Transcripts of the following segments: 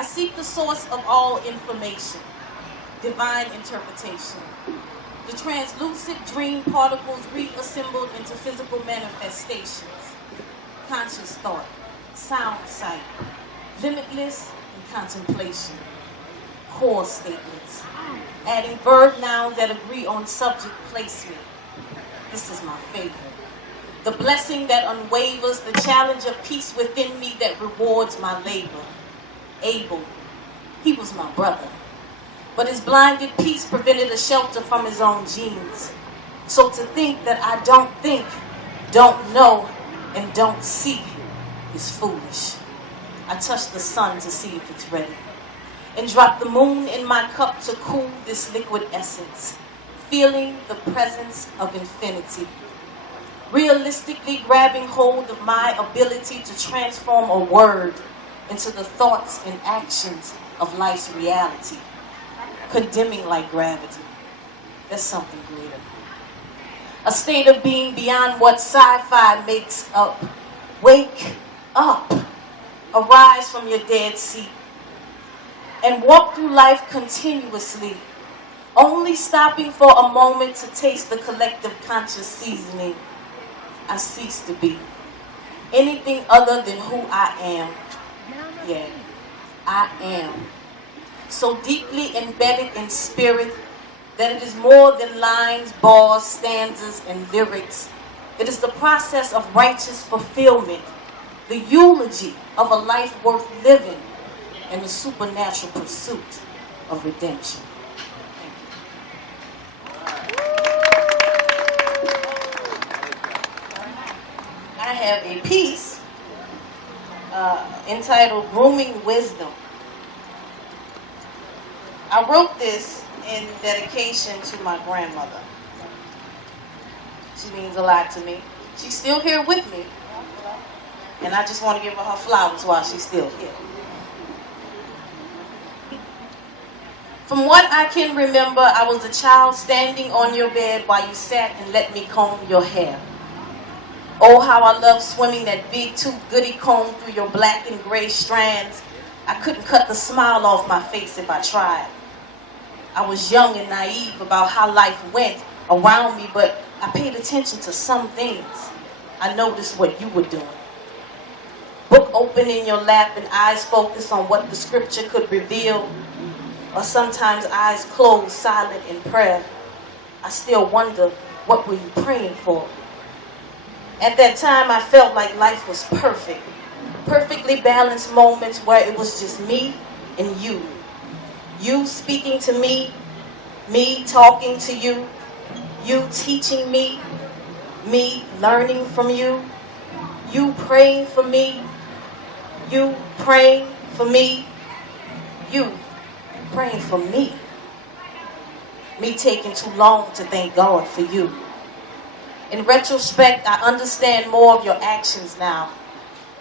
I seek the source of all information, divine interpretation. The translucid dream particles reassembled into physical manifestations. Conscious thought, sound sight, limitless and contemplation. Core statements, adding verb nouns that agree on subject placement. This is my favorite. The blessing that unwavers, the challenge of peace within me that rewards my labor. Abel, he was my brother, but his blinded peace prevented a shelter from his own genes. So to think that I don't think, don't know, and don't see is foolish. I touch the sun to see if it's ready, and drop the moon in my cup to cool this liquid essence, feeling the presence of infinity. Realistically grabbing hold of my ability to transform a word into the thoughts and actions of life's reality. Condemning like gravity. That's something greater. A state of being beyond what sci-fi makes up. Wake up. Arise from your dead seat and walk through life continuously, only stopping for a moment to taste the collective conscious seasoning. I cease to be anything other than who I am. Yeah, I am. So deeply embedded in spirit that it is more than lines, bars, stanzas, and lyrics. It is the process of righteous fulfillment, the eulogy of a life worth living, and the supernatural pursuit of redemption. I have a piece entitled Grooming Wisdom. I wrote this in dedication to my grandmother. She means a lot to me. She's still here with me, and I just want to give her flowers while she's still here. From what I can remember, I was a child standing on your bed while you sat and let me comb your hair. Oh, how I love swimming that big tooth goody comb through your black and gray strands. I couldn't cut the smile off my face if I tried. I was young and naive about how life went around me, but I paid attention to some things. I noticed what you were doing. Book open in your lap and eyes focused on what the scripture could reveal, or sometimes eyes closed, silent in prayer. I still wonder, what were you praying for? At that time, I felt like life was perfect. Perfectly balanced moments where it was just me and you. You speaking to me talking to you teaching me learning from you praying for me, you praying for me, you praying for me taking too long to thank God for you. In retrospect, I understand more of your actions now.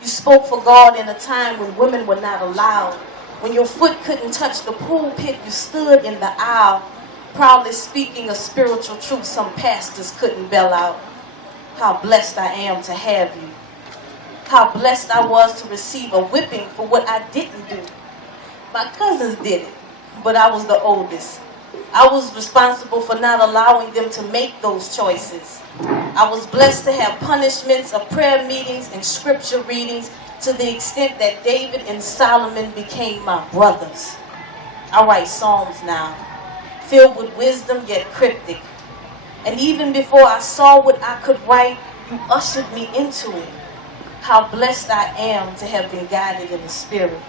You spoke for God in a time when women were not allowed. When your foot couldn't touch the pulpit, you stood in the aisle, proudly speaking a spiritual truth some pastors couldn't bell out. How blessed I am to have you. How blessed I was to receive a whipping for what I didn't do. My cousins did it, but I was the oldest. I was responsible for not allowing them to make those choices. I was blessed to have punishments of prayer meetings and scripture readings to the extent that David and Solomon became my brothers. I write psalms now, filled with wisdom yet cryptic. And even before I saw what I could write, you ushered me into it. How blessed I am to have been guided in the spirit.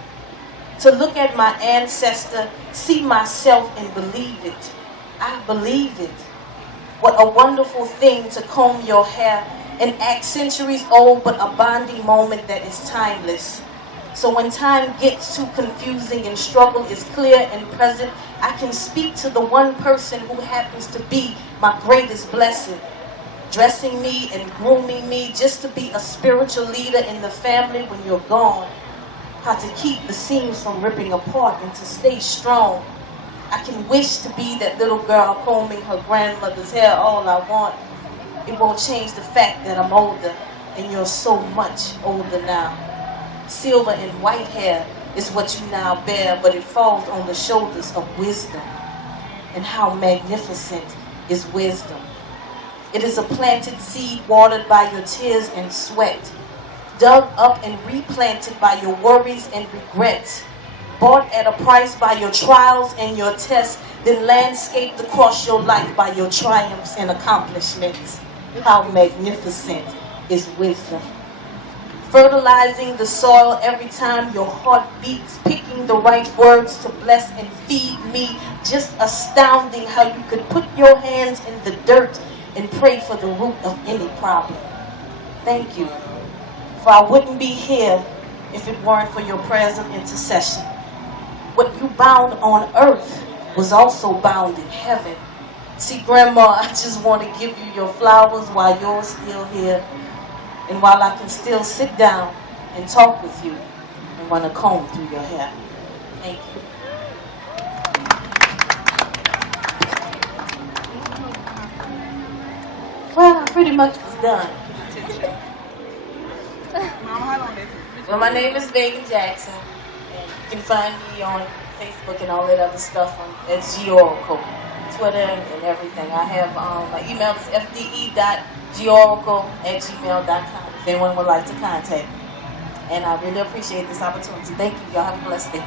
To look at my ancestor, see myself and believe it. I believe it. What a wonderful thing to comb your hair, an act centuries old but a bonding moment that is timeless. So when time gets too confusing and struggle is clear and present, I can speak to the one person who happens to be my greatest blessing, dressing me and grooming me just to be a spiritual leader in the family when you're gone. How to keep the seams from ripping apart and to stay strong. I can wish to be that little girl combing her grandmother's hair all I want. It won't change the fact that I'm older and you're so much older now. Silver and white hair, is what you now bear, but it falls on the shoulders of wisdom. And how magnificent is wisdom. It is a planted seed watered by your tears and sweat, dug up and replanted by your worries and regrets, bought at a price by your trials and your tests, then landscaped across your life by your triumphs and accomplishments. How magnificent is wisdom. Fertilizing the soil every time your heart beats, picking the right words to bless and feed me. Just astounding how you could put your hands in the dirt and pray for the root of any problem. Thank you. For I wouldn't be here if it weren't for your prayers of intercession. What you bound on earth was also bound in heaven. See, Grandma, I just want to give you your flowers while you're still here, and while I can still sit down and talk with you and run a comb through your hair. Thank you. Well, I pretty much was done. Well, my name is Megan Jackson, and you can find me on Facebook and all that other stuff at @goracle, Twitter and everything. I have my email is fde.goracle@gmail.com if anyone would like to contact me. And I really appreciate this opportunity. Thank you. Y'all have a blessed day.